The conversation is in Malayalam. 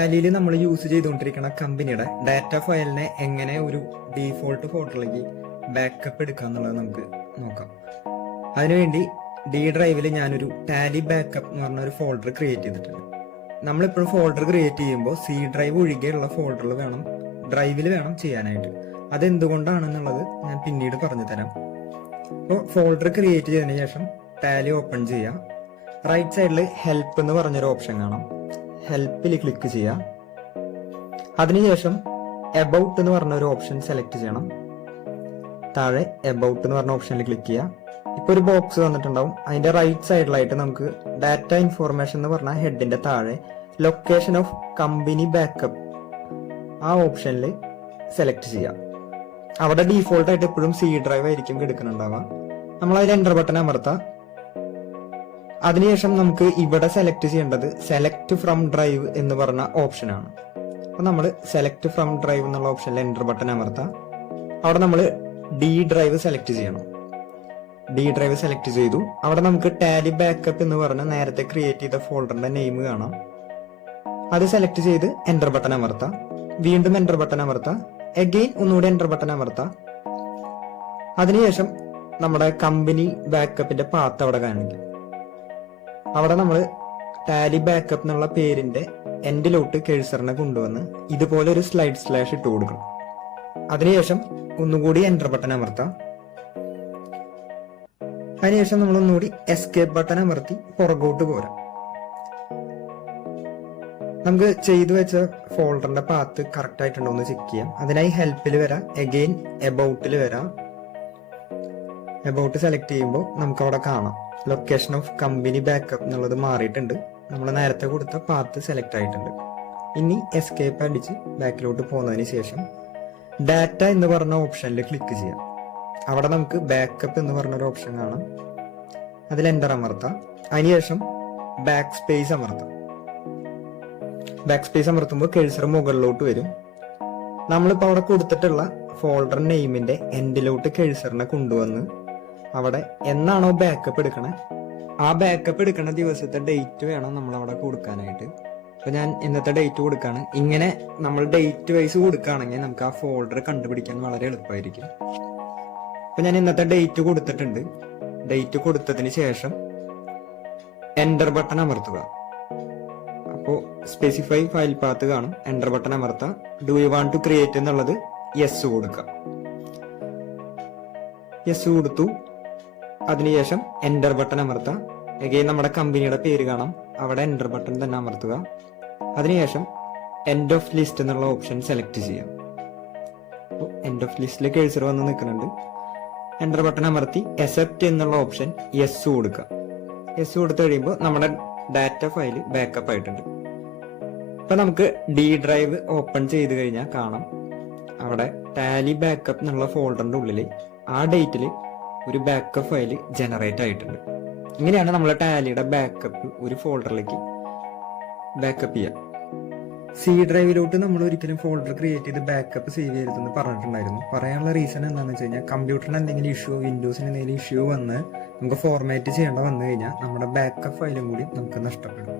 ടാലിയിൽ നമ്മൾ യൂസ് ചെയ്തുകൊണ്ടിരിക്കുന്ന കമ്പനിയുടെ ഡാറ്റ ഫയലിനെ എങ്ങനെ ഒരു ഡീഫോൾട്ട് ഫോൾഡറിലേക്ക് ബാക്കപ്പ് എടുക്കുക എന്നുള്ളത് നമുക്ക് നോക്കാം. അതിനുവേണ്ടി ഡി ഡ്രൈവിൽ ഞാനൊരു ടാലി ബാക്കപ്പ് എന്ന് പറഞ്ഞ ഒരു ഫോൾഡർ ക്രിയേറ്റ് ചെയ്തിട്ടുണ്ട്. നമ്മളിപ്പോഴും ഫോൾഡർ ക്രിയേറ്റ് ചെയ്യുമ്പോൾ സി ഡ്രൈവ് ഒഴികെയുള്ള ഫോൾഡറിൽ ഡ്രൈവിൽ വേണം ചെയ്യാനായിട്ട്. അതെന്തുകൊണ്ടാണെന്നുള്ളത് ഞാൻ പിന്നീട് പറഞ്ഞു തരാം. അപ്പോൾ ഫോൾഡർ ക്രിയേറ്റ് ചെയ്തതിന് ശേഷം ടാലി ഓപ്പൺ ചെയ്യുക. റൈറ്റ് സൈഡിൽ ഹെൽപ്പ് എന്ന് പറഞ്ഞൊരു ഓപ്ഷൻ കാണാം. ഹെൽപ്പിൽ ക്ലിക്ക് ചെയ്യുക. അതിനുശേഷം എബൌട്ട് എന്ന് പറഞ്ഞ ഒരു ഓപ്ഷൻ സെലക്ട് ചെയ്യണം. താഴെ എബൌട്ട് എന്ന് പറഞ്ഞ ഓപ്ഷനിൽ ക്ലിക്ക് ചെയ്യുക. ഇപ്പോൾ ഒരു ബോക്സ് വന്നിട്ടുണ്ടാവും. അതിന്റെ റൈറ്റ് സൈഡിലായിട്ട് നമുക്ക് ഡാറ്റ ഇൻഫോർമേഷൻ എന്ന് പറഞ്ഞ ഹെഡിന്റെ താഴെ ലൊക്കേഷൻ ഓഫ് കമ്പനി ബാക്കപ്പ് ആ ഓപ്ഷനിൽ സെലക്ട് ചെയ്യാം. അവിടെ ഡീഫോൾട്ട് ആയിട്ട് എപ്പോഴുും സി ഡ്രൈവ് ആയിരിക്കും എടുക്കുന്നുണ്ടാവുക. നമ്മൾ അതിൽ എൻ്റർ ബട്ടൺ അമർത്താം. അതിനുശേഷം നമുക്ക് ഇവിടെ സെലക്ട് ചെയ്യേണ്ടത് സെലക്ട് ഫ്രം ഡ്രൈവ് എന്ന് പറഞ്ഞ ഓപ്ഷനാണ്. അപ്പൊ നമ്മൾ സെലക്ട് ഫ്രം ഡ്രൈവ് എന്നുള്ള ഓപ്ഷനിൽ എൻ്റർ ബട്ടൺ അമർത്താം. അവിടെ നമ്മൾ ഡി ഡ്രൈവ് സെലക്ട് ചെയ്യണം. ഡി ഡ്രൈവ് സെലക്ട് ചെയ്തു. അവിടെ നമുക്ക് ടാലി ബാക്കപ്പ് എന്ന് പറഞ്ഞ നേരത്തെ ക്രിയേറ്റ് ചെയ്ത ഫോൾഡറിന്റെ നെയിം കാണാം. അത് സെലക്ട് ചെയ്ത് എൻ്റർ ബട്ടൺ അമർത്താം. വീണ്ടും എൻ്റർ ബട്ടൺ അമർത്താം. അഗെയിൻ ഒന്നുകൂടി എൻ്റർ ബട്ടൺ അമർത്താം. അതിനുശേഷം നമ്മുടെ കമ്പനി ബാക്കപ്പിന്റെ പാത്ത് അവിടെ കാണിക്കും. അവിടെ നമ്മൾ ടാലി ബാക്കപ്പ് എന്നുള്ള പേരിന്റെ എൻഡിലോട്ട് കഴ്സറിനെ കൊണ്ടുവന്ന് ഇതുപോലെ ഒരു സ്ലൈഡ് സ്ലാഷ് ഇട്ട് കൊടുക്കണം. അതിനുശേഷം ഒന്നുകൂടി എൻ്റർ ബട്ടൺ അമർത്താം. അതിനുശേഷം നമ്മൾ ഒന്നുകൂടി എസ്കേപ്പ് ബട്ടൺ അമർത്തി പുറകോട്ട് പോരാം. നമുക്ക് ചെയ്തു വെച്ച ഫോൾഡറിന്റെ പാത്ത് കറക്റ്റ് ആയിട്ടുണ്ടോ എന്ന് ചെക്ക് ചെയ്യാം. അതിനായി ഹെൽപ്പിൽ വരാം. അഗെയിൻ എബൌട്ടിൽ വരാം. എബൌട്ട് സെലക്ട് ചെയ്യുമ്പോൾ നമുക്ക് അവിടെ കാണാം ലൊക്കേഷൻ ഓഫ് കമ്പനി ബാക്കപ്പ് എന്നുള്ളത് മാറിയിട്ടുണ്ട്. നമ്മൾ നേരത്തെ കൊടുത്ത പാത്ത് സെലക്ട് ആയിട്ടുണ്ട്. ഇനി എസ്കേപ്പ് അടിച്ച് ബാക്കിലോട്ട് പോകുന്നതിന് ശേഷം ഡാറ്റ എന്ന് പറഞ്ഞ ഓപ്ഷനിൽ ക്ലിക്ക് ചെയ്യാം. അവിടെ നമുക്ക് ബാക്കപ്പ് എന്ന് പറഞ്ഞൊരു ഓപ്ഷൻ കാണാം. അതിൽ എൻ്റർ അമർത്താം. അതിനുശേഷം ബാക്ക് സ്പേസ് അമർത്താം. ബാക്ക് സ്പേസ് അമർത്തുമ്പോൾ കഴ്സർ മുകളിലോട്ട് വരും. നമ്മളിപ്പോൾ അവിടെ കൊടുത്തിട്ടുള്ള ഫോൾഡർ നെയിമിന്റെ എൻഡിലോട്ട് കഴ്സറിനെ കൊണ്ടുവന്ന് അവിടെ എന്നാണോ ബാക്കപ്പ് എടുക്കണേ ആ ബാക്കപ്പ് എടുക്കുന്ന ദിവസത്തെ ഡേറ്റ് വേണം നമ്മൾ അവിടെ കൊടുക്കാനായിട്ട്. അപ്പൊ ഞാൻ ഇന്നത്തെ ഡേറ്റ് കൊടുക്കാണ്. ഇങ്ങനെ നമ്മൾ ഡേറ്റ് വൈസ് കൊടുക്കുകയാണെങ്കിൽ നമുക്ക് ആ ഫോൾഡർ കണ്ടുപിടിക്കാൻ വളരെ എളുപ്പമായിരിക്കും. അപ്പൊ ഞാൻ ഇന്നത്തെ ഡേറ്റ് കൊടുത്തിട്ടുണ്ട്. ഡേറ്റ് കൊടുത്തതിന് ശേഷം എൻ്റർ ബട്ടൺ അമർത്തുക. അപ്പോൾ സ്പെസിഫൈ ഫയൽ പാത്ത് കാണും. എൻ്റർ ബട്ടൺ അമർത്താം. Do you want to create എന്നുള്ളത് യെസ് കൊടുക്കുക. യെസ് കൊടുത്തു. അതിനുശേഷം എൻ്റർ ബട്ടൺ അമർത്താം. അഗെയിൻ നമ്മുടെ കമ്പനിയുടെ പേര് കാണാം. അവിടെ എൻ്റർ ബട്ടൺ തന്നെ അമർത്തുക. അതിനുശേഷം എൻഡ് ഓഫ് ലിസ്റ്റ് എന്നുള്ള ഓപ്ഷൻ സെലക്ട് ചെയ്യാം. എൻഡ് ഓഫ് ലിസ്റ്റിൽ കഴ്സർ വന്ന് നിൽക്കുന്നുണ്ട്. എൻ്റർ ബട്ടൺ അമർത്തി അക്സെപ്റ്റ് എന്നുള്ള ഓപ്ഷൻ യെസ് കൊടുക്കുക. യെസ് കൊടുത്തു കഴിയുമ്പോൾ നമ്മുടെ ഡാറ്റ ഫയൽ ബാക്കപ്പ് ആയിട്ടുണ്ട്. ഇപ്പൊ നമുക്ക് ഡി ഡ്രൈവ് ഓപ്പൺ ചെയ്ത് കഴിഞ്ഞാൽ കാണാം അവിടെ ടാലി ബാക്കപ്പ് എന്നുള്ള ഫോൾഡറിന്റെ ഉള്ളിൽ ആ ഡേറ്റിൽ ഒരു ബാക്കപ്പ് ഫയൽ ജനറേറ്റ് ആയിട്ടുണ്ട്. ഇങ്ങനെയാണ് നമ്മളെ ടാലിയുടെ ബാക്കപ്പ് ഒരു ഫോൾഡറിലേക്ക് ബാക്കപ്പ് ചെയ്യുക. സി ഡ്രൈവിലോട്ട് നമ്മൾ ഒരിക്കലും ഫോൾഡർ ക്രിയേറ്റ് ചെയ്ത് ബാക്കപ്പ് സേവ് ചെയ്തെന്ന് പറഞ്ഞിട്ടുണ്ടായിരുന്നു. പറയാനുള്ള റീസൺ എന്താണെന്ന് വെച്ച് കഴിഞ്ഞാൽ കമ്പ്യൂട്ടറിന് എന്തെങ്കിലും ഇഷ്യൂ, വിൻഡോസിന് എന്തെങ്കിലും ഇഷ്യൂ വന്ന് നമുക്ക് ഫോർമാറ്റ് ചെയ്യേണ്ട വന്നു കഴിഞ്ഞാൽ നമ്മുടെ ബാക്കപ്പ് ഫയലും കൂടി നമുക്ക് നഷ്ടപ്പെടും.